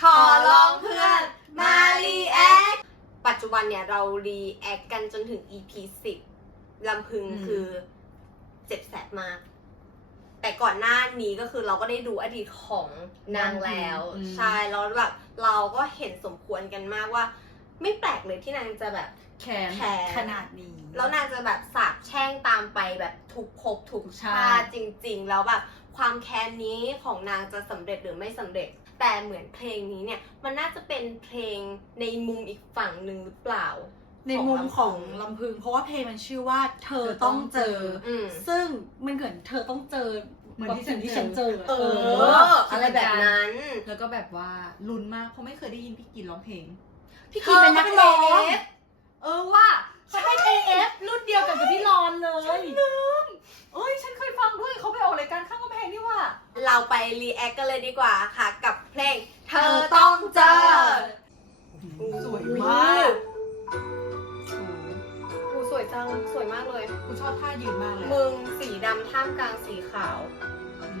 ขอลองเพื่อนมารีแอค ปัจจุบันเนี่ยเรารีแอคกันจนถึง EP 10ลำพึงอืมคือเจ็บแสบมาก แต่ก่อนหน้านี้ก็คือเราก็ได้ดูอดีตของนางแล้ว อืม ใช่แล้วแบบเราก็เห็นสมควรกันมากว่า ไม่แปลกเลยที่นางจะแบบ แขนแขน ขนาดนี้ แล้วนางจะแบบสาบแช่งตามไปแบบทุกภพทุกใช่ชาติจริง ๆ แล้วแบบความแค้นนี้ของนางจะสำเร็จหรือไม่สำเร็จ แต่เหมือนเพลงนี้เนี่ยมันน่าจะเป็นเพลงในมุมอีกฝั่งหนึ่งหรือเปล่า ในมุมของลำลำพึง เพราะว่าเพลงมันชื่อว่าเธอต้องเจออืมซึ่งมันเหมือนเธอต้องเจอเหมือนที่สิ่งที่ฉันเจอเอเอออ อะไรแบบนั้น แล้วก็แบบว่าลุ้นมากเพราะไม่เคยได้ยินพี่กินร้องเพลง พี่กินเป็นนักร้องเธอเป็น AF เออว่าเขาเป็น AF รุ่นเดียวกันกับพี่รอนเลยเอ้ยฉันเคยฟังด้วยเขาไปออกรายการข้าง กำแพงนี่ว่า เราไปรีแอคกันเลยดีกว่าค่ะกับเพลง เธอต้องเจอ สวยมมากโอ้สวยจัง สวยมากเลย กูชอบท่ายืนมากเลยมึงสีดำท่ามกลางสีขาว อืม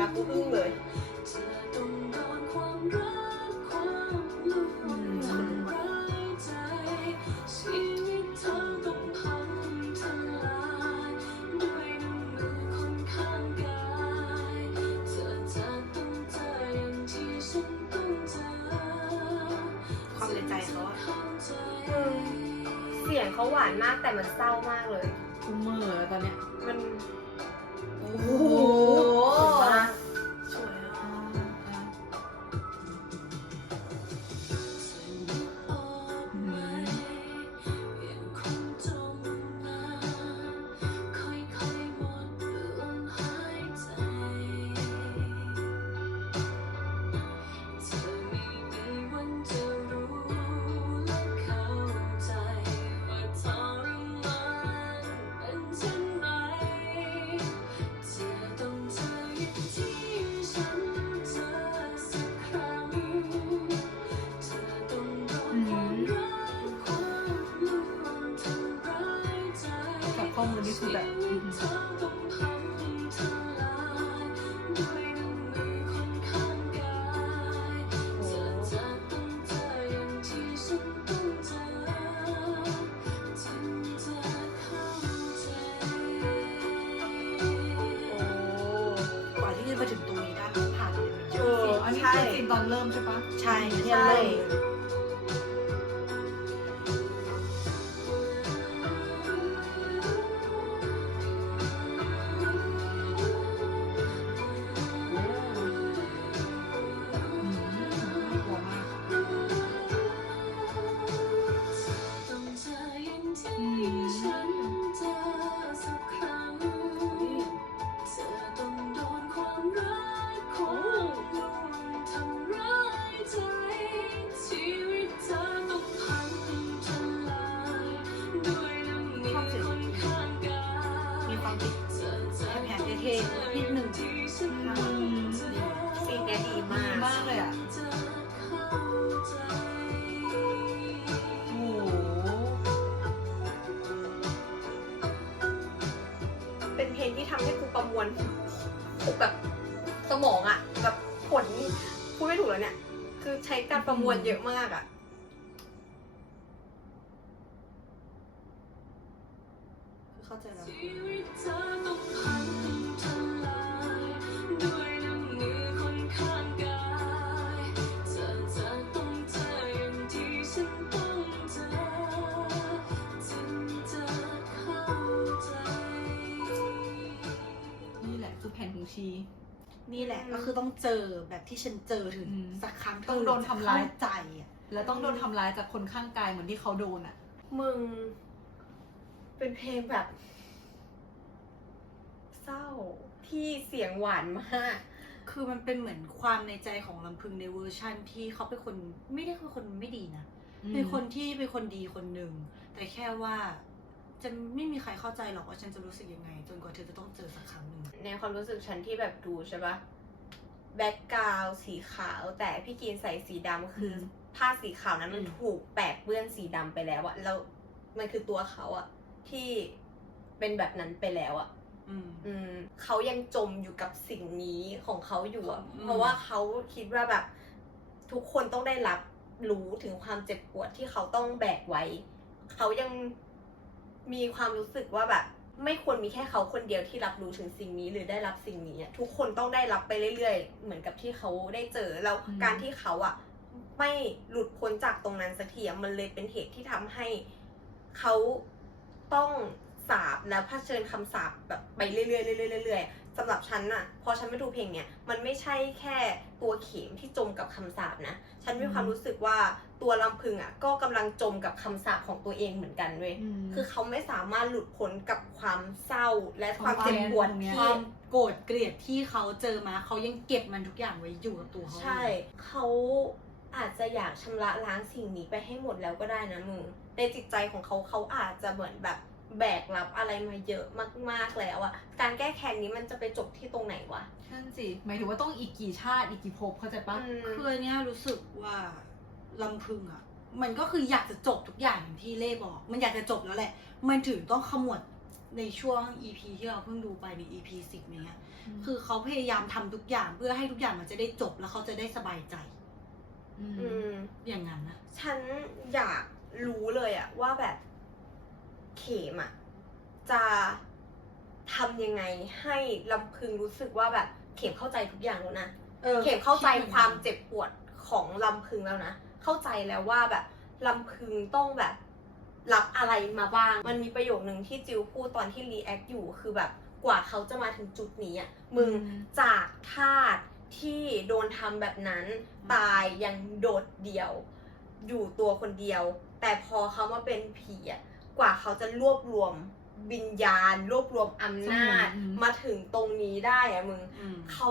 มากูอึ้งเลยความในใจเขาอะมึงเสียงเขาหวานมากแต่มันเศร้ามากเลย กูเหมื่อแล้วตอนเนี้ย มัน โอ้โอ้โหโห กับข้อมูลนี่คือแบบอื้อหือกว่าที่จะมาถึงตรงนี้ได้ผ่านอะไรมาเยเออะออันนี้ใช่ คือซีนตอนเริ่มใช่ปะ ใช่ที่ใช่เริ่ม พูดไม่ถูกแล้วเนี่ย คือใช้การประมวลเยอะมากอะเข้าใจแล้วนี่แหละคือแผ่นของชี นี่แหละอืมก็คือต้องเจอแบบที่ฉันเจอถึง อืมสักครั้งต้องโดนทำร้ายเธอจะเข้ใจอะแล้วต้องโดนทำร้ายจากคนข้างกายเหมือนที่เขาโดนอะ มึง เป็นเพลงแบบ เศร้าที่เสียงหวานมาก คือมันเป็นเหมือนความในใจของลำพึงในเวอร์ชั่นที่เขาเป็นคนไม่ได้เป็นคนไม่ดีนะ เป็นคนที่เป็นคนดีคนหนึ่งแต่แค่ว่า จะไม่มีใครเข้าใจหรอกว่าฉันจะรู้สึกยังไง จนกว่าเธอจะต้องเจอสักครั้งหนึ่งในความรู้สึกฉันที่แบบดูใช่ปะแบ็กกราวสีขาว แต่พี่กินใส่สีดำคืออมผ้าสีขาวนั้นมันอืมถูกแปะเปื้อนสีดำไปแล้วอะแล้วมันคือตัวเขาอะที่เป็นแบบนั้นไปแล้วอะ อืม อืมเขายังจมอยู่กับสิ่งนี้ของเขาอยู่อะอืม เพราะว่าเขาคิดว่าแบบ ทุกคนต้องได้รับรู้ถึงความเจ็บปวดที่เขาต้องแบกไว้ เขายัง มีความรู้สึกว่าแบบ ไม่ควรมีแค่เขาคนเดียวที่รับรู้ถึงสิ่งนี้หรือได้รับสิ่งนี้อะทุกคนต้องได้รับไปเรื่อยๆ เหมือนกับที่เขาได้เจอแล้วอืม การที่เขาอะไม่หลุดพ้นจากตรงนั้นสักทีอะมันเลยเป็นเหตุที่ทำให้เขาต้องสาบและเผชิญคำสาปแบบไปเรื่อยๆเรื่อยๆเรื่อยๆ สำหรับฉันน่ะ พอฉันไปดูเพลงเนี้ยมันไม่ใช่แค่ตัวเข็มที่จมกับคำสาปนะ ฉันมีความรู้สึกว่าตัวลำพึงอะก็กำลังจมกับคำสาปของตัวเองเหมือนกันเว้ยมคือเขาไม่สามารถหลุดพ้นกับความเศร้าและความความเจ็บปวดแค้นตรงเนี้ยที่ความโกรธเกลียดที่เขาเจอมาเขายังเก็บมันทุกอย่างไว้อยู่กับตัวเขาใช่เขาอาจจะอยากชำระล้างสิ่งนี้ไปให้หมดแล้วก็ได้นะมึงในจิตใจของเขาเขาอาจจะเหมือนแบบ แบกรับอะไรมาเยอะมาก ๆแล้วอะการแก้แค้นนี้มันจะไปจบที่ตรงไหนวะ นั่นสิหมายถึงว่าต้องอีกกี่ชาติอีกกี่ภพเข้าใจปะอืม คืออันเนี้ยรู้สึกว่าลำพึงอะ มันก็คืออยากจะจบทุกอย่างอย่างที่เล่บอก มันอยากจะจบแล้วแหละ มันถึงต้องขมวดในช่วง EP ที่เราเพิ่งดูไปใน EP สิบเนี้ย คือเขาพยายามทำทุกอย่างเพื่อให้ทุกอย่างมันจะได้จบแล้วเขาจะได้สบายใจมอืม อย่างนั้นนะ ฉันอยากรู้เลยอะว่าแบบ เขมอะจะทำยังไงให้ลำพึงรู้สึกว่าแบบ เข็มเข้าใจทุกอย่างแล้วนะ เข็มเข้าใจความเจ็บปวดของลำพึงแล้วนะ เข้าใจแล้วว่าแบบลำพึงต้องแบบรับอะไรมาบ้าง มันมีประโยคนึงที่จิวพูดตอนที่รีแอคอยู่คือแบบกว่าเขาจะมาถึงจุดนี้อะมึงอืมจากทาสที่โดนทำแบบนั้นตายยังโดดเดี่ยว อยู่ตัวคนเดียว แต่พอเขามาเป็นผีอะ กว่าเขาจะรวบรวมวิญญาณ รวบรวมอำนาจอืมมาถึงตรงนี้ได้อะมึงอืมเขา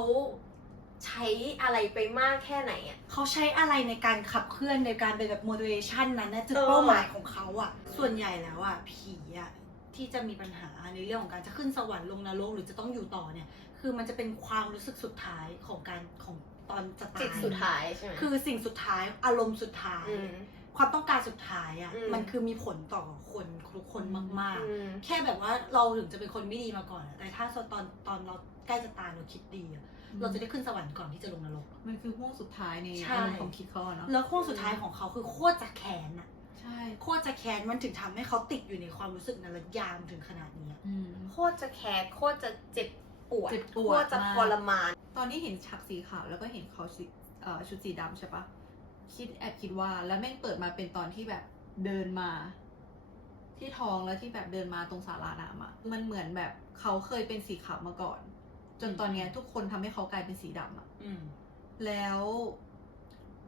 ใช้อะไรไปมากแค่ไหนอะเขาใช้อะไรในการขับเคลื่อนในการเป็นแบบ motivation นั้นนะจุดเออเป้าหมายของเขาอะส่วนใหญ่แล้วอะผีอะที่จะมีปัญหาในเรื่องของการจะขึ้นสวรรค์ลงนรกหรือจะต้องอยู่ต่อเนี่ย คือมันจะเป็นความรู้สึกสุดท้ายของการของตอนจะตายจิตสุดท้ายใช่ไหมคือสิ่งสุดท้ายอารมณ์สุดท้ายอืม ความต้องการสุดท้ายอะอืม มันคือมีผลต่อคนทุกคนมาก อืม ๆ แค่แบบว่าเราถึงจะเป็นคนไม่ดีมาก่อนอะแต่ถ้าตอนตอนเราใกล้จะตายเราคิดดีอะเราจะได้ขึ้นสวรรค์ก่อนที่จะลงนรก มันคือห่วงสุดท้ายในใช่ อารมณ์ความคิดเขาอะเนาะแล้วโค้งสุดท้ายของเขาคือโคตรจะแค้นอะใช่โคตรจะแค้นมันถึงทำให้เขาติดอยู่ในความรู้สึกนั้นและยามถึงขนาดนี้อะ อืม โคตรจะแคร์โคตรจะเจ็บปวดเจ็บปโควดตรจะมาก ทรมาน ตอนที่เห็นฉากสีขาวแล้วก็เห็นเขาสีเอ่อชุดสีดำใช่ปะ คิดแอบคิดว่าแล้วแม่งเปิดมาเป็นตอนที่แบบเดินมา ที่ท้องแล้วที่แบบเดินมาตรงศาลาน้ำอะมันเหมือนแบบเขาเคยเป็นสีขาวมาก่อน จนตอนเนี้ยทุกคนทำให้เขากลายเป็นสีดำอะอืมแล้ว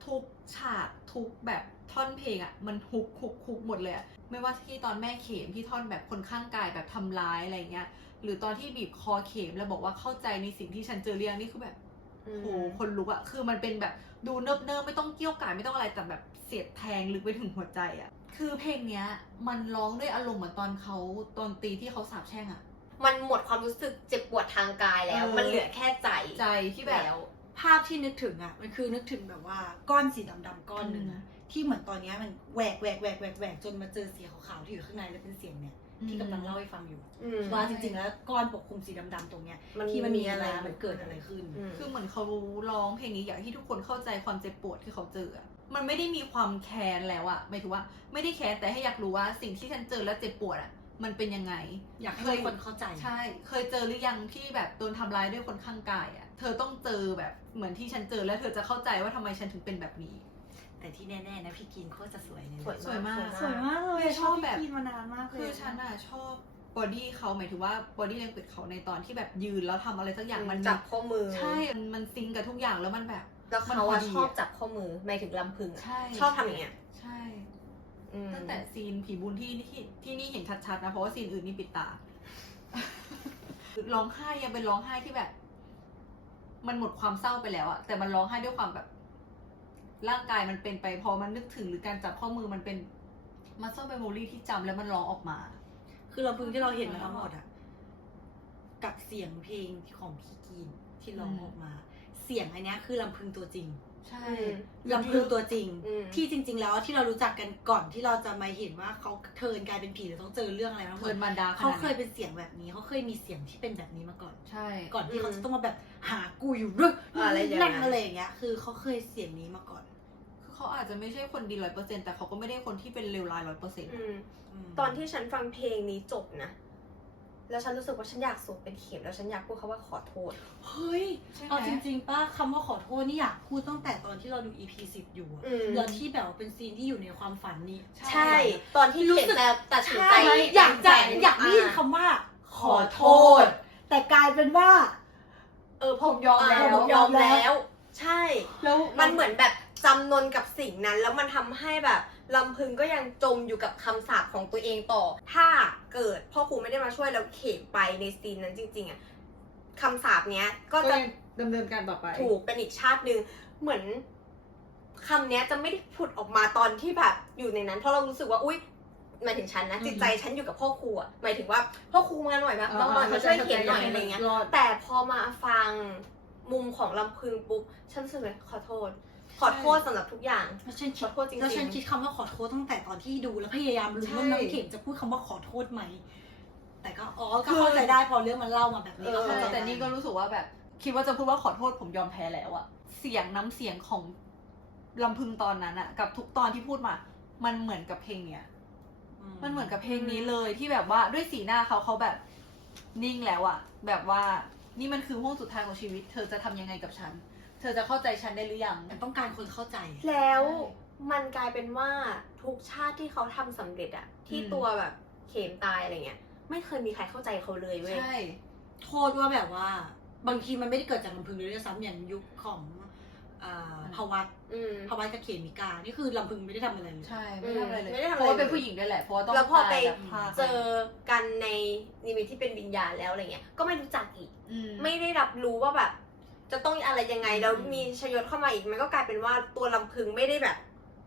ทุกฉากทุกแบบท่อนเพลงอะมันฮุกฮุกฮุกหมดเลยอะไม่ว่าที่ตอนแม่เข็มที่ท่อนแบบคนข้างกายแบบทำร้ายอะไรเงี้ย หรือตอนที่บีบคอเข็มแล้วบอกว่าเข้าใจในสิ่งที่ฉันเจอเรื่องนี่คือแบบอืม โหคนลุกอะคือมันเป็นแบบดูเนิบเนิบๆไม่ต้องเกี่ยวกายไม่ต้องอะไรแต่แบบเสียดแทงลึกไปถึงหัวใจอะคือเพลงเนี้ย มันร้องด้วยอารมณ์เหมือนตอนเขาตอนตีที่เขาสาบแช่งอะมันหมดความรู้สึกเจ็บปวดทางกายแล้วเออมันเหลือแค่ใจใจที่แบบแล้วภาพที่นึกถึงอะมันคือนึกถึงแบบว่าก้อนสีดำๆก้อนหนึ่งอะที่เหมือนตอนเนี้ยมันแหวกแหวกแหวกแหวกแหวกจนมาเจอสีขาวๆที่อยู่ข้างในแล้วเป็นเสียงเนี่ย ที่กำลังเล่าให้ฟังอยู่ อืม ว่าจริงๆแล้วก้อนปกคลุมสีดำๆตรงเนี้ยมันที่มันมีมีอะไรอะไร มันเกิดอะไรขึ้นอืมคือเหมือนเขาร้องเพลงนี้อยากให้ทุกคนเข้าใจความเจ็บปวดที่เขาเจออะมันไม่ได้มีความแค้นแล้วอะหมายถึงว่าไม่ได้แค้นแต่ให้อยากรู้ว่าสิ่งที่ฉันเจอแล้วเจ็บปวดอะมันเป็นยังไง อยากให้ทุกคนเข้าใจ ใช่ เคยเจอหรือยังที่แบบโดนทำร้ายด้วยคนข้างกายอะเธอต้องเจอแบบเหมือนที่ฉันเจอแล้วเธอจะเข้าใจว่าทำไมฉันถึงเป็นแบบนี้ แต่ที่แน่ๆนะพี่กินโคตรจะสวยเลยนะสวย สวยมาก สวยมากเลยชอบแบบพี่กินมานานมากเลยคือฉันอะชอบบอดี้เขาหมายถึงว่าบอดี้แลงเ e เขาในตอนที่แบบยืนแล้วทำอะไรสักอย่างมันจับข้อมือ ใช่มันมันซิงก์กับทุกอย่างแล้วมันแบบแล้วเขามันพออะดีชอบอะจับข้อมือหมายถึงลำพึงอะใช่ชอบทำอย่างเงี้ยใช่อืมตั้งแต่ซีนผีบุญที่ที่ที่นี่เห็นชัดๆนะเพราะว่าซีนอื่นนี่ปิดตาร้องไห้ยังเป็นร้องไห้ที่แบบ มันหมดความเศร้าไปแล้วอะแต่มันร้องไห้ด้วยความแบบ ร่างกายมันเป็นไปพอมันนึกถึงหรือการจับข้อมือมันเป็นมันซ่อมเมมโมรีที่จำแล้วมันร้องออกมา คือลำพึงที่เราเห็นมาทั้งหมดอะกับเสียงเพลงของพี่กีนที่ร้องอืมออกมา เสียงอันเนี้ยคือลำพึงตัวจริง ใช่อืมลำพึงตัวจริง อืม ที่จริง ๆ แล้วที่เรารู้จักกันก่อนที่เราจะมาเห็นว่าเขาเทิร์นกลายเป็นผีหรือต้องเจอเรื่องอะไรทั้งหมเทิดนมันดาขเขานาดเคยนั้นเป็นเสียงแบบนี้เขาเคยมีเสียงที่เป็นแบบนี้มาก่อน ใช่ ก่อนที่เขาอืมจะต้องมาแบบหากูอยู่เรื่องอะไรอย่างนั้นนั่นอะไรอย่างเงี้ย คือเขาเคยเสียงนี้มาก่อนคือเขาอาจจะไม่ใช่คนดีร้อยเปอร์เซ็นแต่เขาก็ไม่ได้คนที่เป็นเลวร้ายร้อยเปอร์เซ็นต์อืมมตอนที่ฉันฟังเพลงนี้จบนะ แล้วฉันรู้สึกว่าฉันอยากสวมเป็นเข็มแล้วฉันอยากพูดคาว่าขอโทษ เฮ้ย ใช่ไหม เอาจริงๆป้าคำว่าขอโทษนี่อยากพูดตั้งแต่ตอนที่เราดู EP สิบอยู่อะอืม แล้วที่แบบว่าเป็นซีนที่อยู่ในความฝันนี่ใช่ ตอนที่รู้เข็มสึกจะตัดสินใจใช่อยากจะแต่งอยากได้ยินอะคำว่า ขอโทขอโทษษแต่กลายเป็นว่า เออผมยอมแล้ว ผมยอมแล้ว ใช่ แล้วมันเหมือนแบบจำนนกับสิ่งนั้น แล้วมันทำให้แบบ ลำพึงก็ยังจมอยู่กับคำสาปของตัวเองต่อ ถ้าเกิดพ่อครูไม่ได้มาช่วยแล้วเข็มไปในซีนนั้นจริง ๆอะคำสาปเนี้ยก็ก็จะยังดำเนินการต่อไป ถูกเป็นอีกชาติหนึ่งเหมือนคำเนี้ยจะไม่ได้ผุดออกมาตอนที่แบบอยู่ในนั้น เพราะเรารู้สึกว่าอุ้ยหมายถึงฉันนะ อืม จิตใจฉันอยู่กับพ่อครูอะหมายถึงว่าพ่อครูมาหน่อยมาอ่าต้องมาเขาช่วยเข้าใจเขียนหน่อยอะไรเงี้ย รอดแต่พอมาฟังมุมของลำพึงปุ๊บ ฉันรู้สึกเลยขอโทษ ขอโทษสำหรับทุกอย่าง แล้วฉันขคิอดโทษจริงๆ แล้วฉันคิดคำว่าขอโทษตั้งแต่ตอนที่ดูแล้วพยายามรู้ใช่ว่าน้องเข็มจะพูดคำว่าขอโทษไหม แต่ก็อ๋อก็เข้าใจได้พอเรื่องมันเล่ามาแบบนี้ก็เออเข้าใช่ใจแต่ได้นี่ก็รู้สึกว่าแบบ คิดว่าจะพูดว่าขอโทษผมยอมแพ้แล้วอะเสียงน้ำเสียงของลำพึงตอนนั้นอะกับทุกตอนที่พูดมา มันเหมือนกับเพลงเนี้ย มันเหมือนกับเพลงนี้เลยที่แบบว่าด้วยสีหน้าเขาเขาแบบนิ่งแล้วอะแบบว่านี่มันคือห่วงสุดท้ายของชีวิต เธอจะทำยังไงกับฉัน เธอจะเข้าใจฉันได้หรือยังมันต้องการคนเข้าใจแล้วมันกลายเป็นว่าทุกชาติที่เขาทำสำเร็จอะที่อืม ตัวแบบเข็มตายอะไรเงี้ย ไม่เคยมีใครเข้าใจเขาเลยเว้ย ใช่ โทษว่าแบบว่า บางทีมันไม่ได้เกิดจากลำพึงเลยด้วยซ้ำอย่างยุคของอ่าภวัตอืมภวัตกับเขมิกา นี่คือลำพึงไม่ได้ทำอะไรเลย ใช่ ไม่ได้ทำอะไรเลย ไม่ได้ทำอะไรเพราะว่าเป็นเลยผู้หญิงด้วยแหละ เพราะว่าต้องแล้วพอไป ตายแบบพลาดเจอกันในนิมิตที่เป็นวิญญาณแล้วอะไรเงี้ย ก็ไม่รู้จักอีก ม ไม่ได้รับรู้ว่าแบบ จะต้องอะไรยังไงแล้วอืมมีชยศเข้ามาอีกมันก็กลายเป็นว่าตัวลำพึงไม่ได้แบบ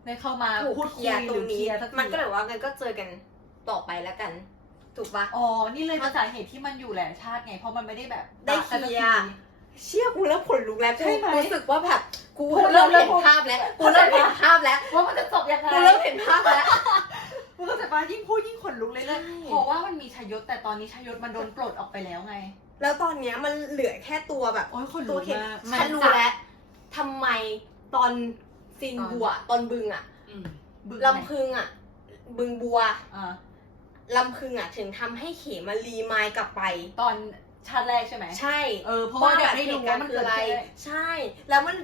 ได้เข้ามาถูกพูดเคคุลียยร์หตรรืองเคลีนี้ยร์สักทีมันก็เลยว่างั้นก็เจอกันต่อไปแล้วกัน ถูกปะ อ๋อ นี่เลยเป็นสาเหตุที่มันอยู่แหละชาติไง เพราะมันไม่ได้แบบได้เคลียร์ เชี่ยกูแล้วขนลุกแล้วกูใช่ไหมรู้สึกว่าแบบกูพูดเริ่มแล้วเห็นภาพแล้วกูเริ่มเห็นภาพแล้วว่ามันจะจบยังไงกูเริ่มเห็นภาพแล้ว มึงก็จะมายิ่งพูดยิ่งขนลุกเลยเลยใช่ เพราะว่ามันมีชยศแต่ตอนนี้ชยศมันโดนปลดออกไปแล้วไง แล้วตอนเนี้ยมันเหลือแค่ตัวแบบโอ้ยขนตัลุวกเข็มมากฉันรู้แล้วทำไมตอนซีนตอนบัวตอนบึงอะอืมบึ้งลำพึงอะบึงบัวอ่าลำพึงอะถึงทำให้เขมารีมายกลับไป ตอนชาติแรกใช่ไหมใช่ เออเพราะว่าอยากให้รู้ว่ามันคือเกิดอะไรอะไร ใช่ แล้วมัน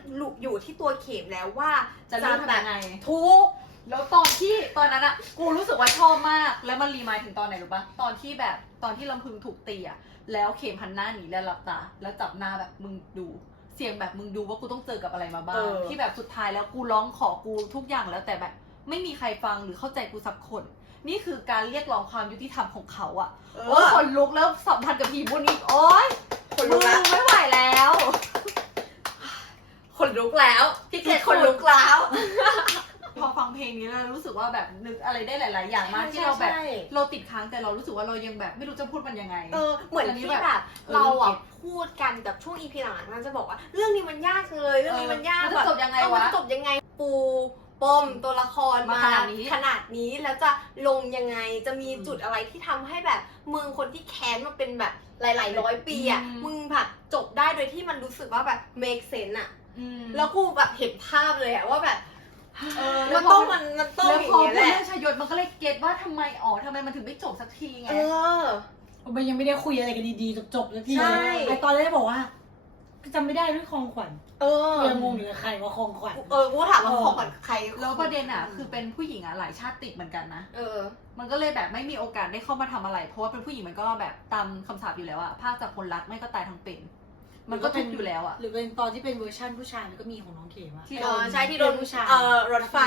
อยู่ที่ตัวเข็มแล้วว่าจะรู้ทำยังไง ทุกแล้วตอนที่ตอนนั้นอะกูรู้สึกว่าชอบมากแล้วมันรีมายถึงตอนไหนรู้ปะตอนที่แบบตอนที่ลำพึงถูกตีอะ แล้วเข็มหันหน้าหนีแล้วหลับตา แล้วจับหน้าแบบมึงดู เสียงแบบมึงดูว่ากูต้องเจอกับอะไรมาบ้างที่แบบสุดท้ายแล้วกูร้องขอกูทุกอย่างแล้วแต่แบบ ไม่มีใครฟังหรือเข้าใจกูสักคน นี่คือการเรียกร้องความยุติธรรมของเขาอะเอโอ้ยอคนลุกแล้วสัมพันธ์กับผีบุญอีกโอ๊ยคนลุกแล้วมึงไม่ไหวแล้ว คนลุกแล้วพี่เกดคนลุกแล้ว พอฟังเพลงนี้แล้วรู้สึกว่าแบบนึกอะไรได้หลาย ๆ อย่างมากที่เราแบบใช่ เราติดค้างแต่เรารู้สึกว่าเรายังแบบไม่รู้จะพูดมันยังไง เออเหมือนอันนี้ที่แบบแบบเออเราอะเก็ตพูดกันแบบช่วงอีพีหลังๆมันจะบอกว่า เรื่องนี้มันยากจังเลยเรื่องนี้มันยากมันจะแบบจบยังไงเออมันวะจะจบยังไงปูปมตัวละครมามาขนาดนี้ขนาดนี้แล้วจะลงยังไงจะมีอืมจุดอะไรที่ทำให้แบบมึงคนที่แค้นมาเป็นแบบหลาย ๆ ร้อยปีอะอืม มึงแบบจบได้โดยที่มันรู้สึกว่าแบบ make sense อะ อืม แล้วกูแบบเห็นภาพเลยอะว่าแบบ เออมันต้องมันมันต้องแล้วอย่าพองเงี้ยพูดแหละเรื่องชยศมันก็เลยเก็ตว่าทำไมอ๋อทำไมมันถึงไม่จบสักทีไง เออ มันยังไม่ได้คุยอะไรกันดีๆจบๆแล้วทีใช่ ไอตอนแรกบอกว่าจำไม่ได้ด้วยคลองขวัญเออ ยังงงอยู่เลยใครว่าคลองขวัญ เออกูถามว่าของขวัญใครแล้วประเด็นอะ คือเป็นผู้หญิงอะหลายชาติติดเหมือนกันนะ เออ มันก็เลยแบบไม่มีโอกาสได้เข้ามาทำอะไร เพราะว่าเป็นผู้หญิงมันก็แบบตามคำสาปอยู่แล้วอะภาคจากคนรักไม่ก็ตายทั้งเป็น มันก็ทุกข์อยู่แล้วอะหรือเป็นตอนที่เป็นเวอร์ชั่นผู้ชายมันก็มีของน้องเขมอะที่อ๋อใช่ที่โดนผู้ชายเอ่อรถไฟ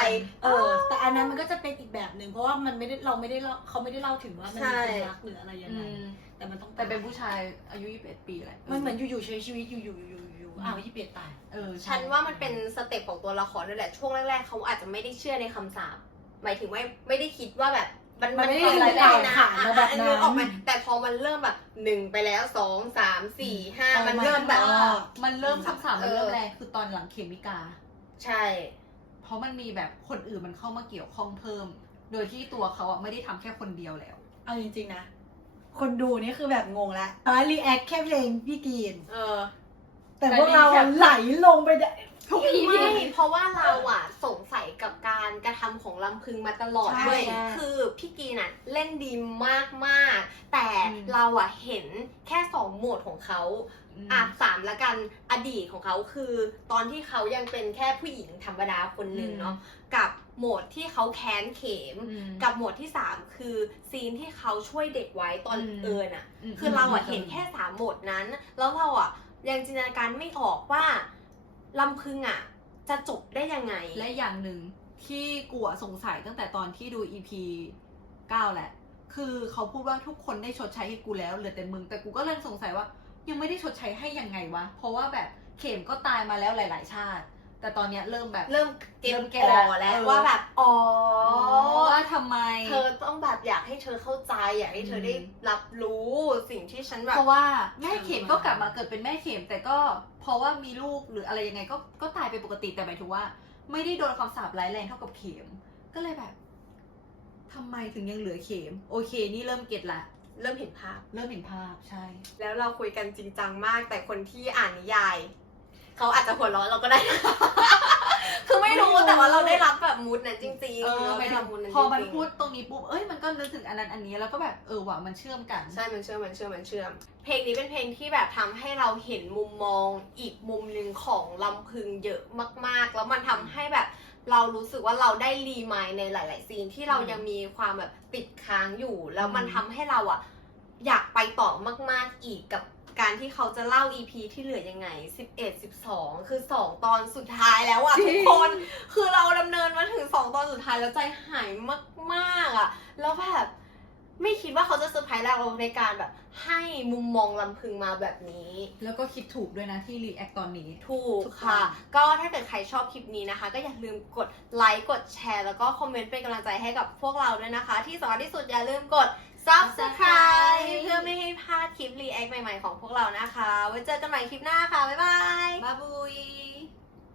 เออ แต่อันนั้นมันก็จะเป็นอีกแบบหนึ่งเพราะว่ามันไม่ได้เราไม่ได้เล่าเขาไม่ได้เล่าถึงว่ามันใช่มีคนรักหรืออะไรยังอืไงมแต่มันต้องแต่เป็นผู้ชายอายุ 21 ปีแหละมันเหมือนอยู่ๆใช้ชีวิตอยู่ๆอยู่ๆอยู่ๆอ้าวยี่เปียตายเออใช่ฉันว่ามันเป็นสเต็ปของตัวละครด้วยแหละช่วงแรกๆเขาอาจจะไม่ได้เชื่อในคำสาปหมายถึงว่าไม่ได้คิดว่าแบบ มันมันไม่ได้เกิดอะไรหลักนะฐานมาแบบนั้นนึกออกไหมแต่พอมันเริ่มแบบหนึ่งไปแล้วสองสามสี่ห้าเออมันเริ่มแบบมันว่ามันเริ่มคำสาปมันเริ่มเออแรงคือตอนหลังเขมิกา ใช่ เพราะมันมีแบบคนอื่นมันเข้ามาเกี่ยวข้องเพิ่ม โดยที่ตัวเขาอะไม่ได้ทำแค่คนเดียวแล้ว เอาจริงๆนะ คนดูนี่คือแบบงงแล้วตอนรีแอคแค่เพลงพี่กรีนเออ แต่พวกเราอะไหลลงไปได้ทุก EP ไม่เพราะว่าเรา ทำของลำพึงมาตลอดใช่เว้ยใช่คือพี่กีน่ะเล่นดีมากๆ แต่อืม เราอะเห็นแค่สองโหมดของเขา อะสามละกันอดีตของเขาคือตอนที่เขายังเป็นแค่ผู้หญิงธรรมดาคนหนึ่งอืมเนาะกับโหมดที่เขาแค้นเข็มอืมกับโหมดที่สามคือซีนที่เขาช่วยเด็กไว้ตอนอืม เอิญอะมคือเราอะมเห็นแค่สามโหมดนั้น แล้วเราอะยังจินตนาการไม่ออกว่าลำพึงอะจะจบได้ยังไง และอย่างหนึ่ง ที่กูอะสงสัยตั้งแต่ตอนที่ดู EP 9แหละ คือเขาพูดว่าทุกคนได้ชดใช้ให้กูแล้วเหลือแต่มึง แต่กูก็เลยสงสัยว่า ยังไม่ได้ชดใช้ให้ยังไงวะ เพราะว่าแบบเข็มก็ตายมาแล้วหลาย ๆ ชาติ แต่ตอนเนี้ยเริ่มแบบ เริ่มเก็ตเริ่มเก็ตอ๋อแล้ว แล้วเออว่าแบบอ๋อว่าทำไม เธอต้องแบบอยากให้เธอเข้าใจอยากให้เธอได้รับรู้สิ่งที่ฉันแบบ เพราะว่าแม่เข็มก็กลับมาเกิดเป็นแม่เข็มแต่ก็เพราะว่ามีลูกหรืออะไรยังไงก็ก็ตายไปปกติแต่หมายถึงว่า ไม่ได้โดนคำสาปร้ายแรงเท่ากับเข็ม ก็เลยแบบทำไมถึงยังเหลือเข็ม โอเค นี่เริ่มเก็ตละ เริ่มเห็นภาพ เริ่มเห็นภาพใช่ แล้วเราคุยกันจริงจังมาก แต่คนที่อ่านนิยาย เขาอาจจะหัวเราะเราก็ได้ คือไม่รู้แต่ว่าเราได้รับแบบมูดนั้นจริงๆเออเราหมาได้ยถึรับงมูดนั้นพอมันจริงๆพูดตรงนี้ปุ๊บเอ้ยมันก็นึกถึงอันนั้นอันนี้แล้วก็แบบเออว่ะมันเชื่อมกันใช่มันเชื่อมมันเชื่อมมันเชื่อม เพลงนี้เป็นเพลงที่แบบทำให้เราเห็นมุมมองอีกมุมหนึ่งของลำพึงเยอะมาก ๆ แล้วมันทำให้แบบเรารู้สึกว่าเราได้รีมายในหลาย ๆ ซีนที่เรายังมีความแบบติดค้างอยู่ แล้วมันทำให้เราอะอยากไปต่อมาก ๆ อีกกับ การที่เขาจะเล่า EP ที่เหลือยังไง 11 12 คือ 2 ตอนสุดท้ายแล้วอะจริง ทุกคน คือเราดำเนินมาถึง 2 ตอนสุดท้ายแล้วใจหายมากๆอะแล้วแบบไม่คิดว่าเขาจะเซอร์ไพรส์เราในการแบบ ให้มุมมองลำพึงมาแบบนี้ แล้วก็คิดถูกด้วยนะที่รีแอคตอนนี้ ถูกถูกค่ะต้องก็ถ้าเกิดใครชอบคลิปนี้นะคะ ก็อย่าลืมกดไลค์ กดแชร์ แล้วก็คอมเมนต์เป็นกำลังใจให้กับพวกเราด้วยนะคะ ที่สำคัญที่สุดอย่าลืมกด subscribe เพื่อไม่ให้พลาดคลิปรีแอคใหม่ๆของพวกเรานะคะ ไว้เจอกันใหม่คลิปหน้าค่ะ บ๊ายบายบาบุย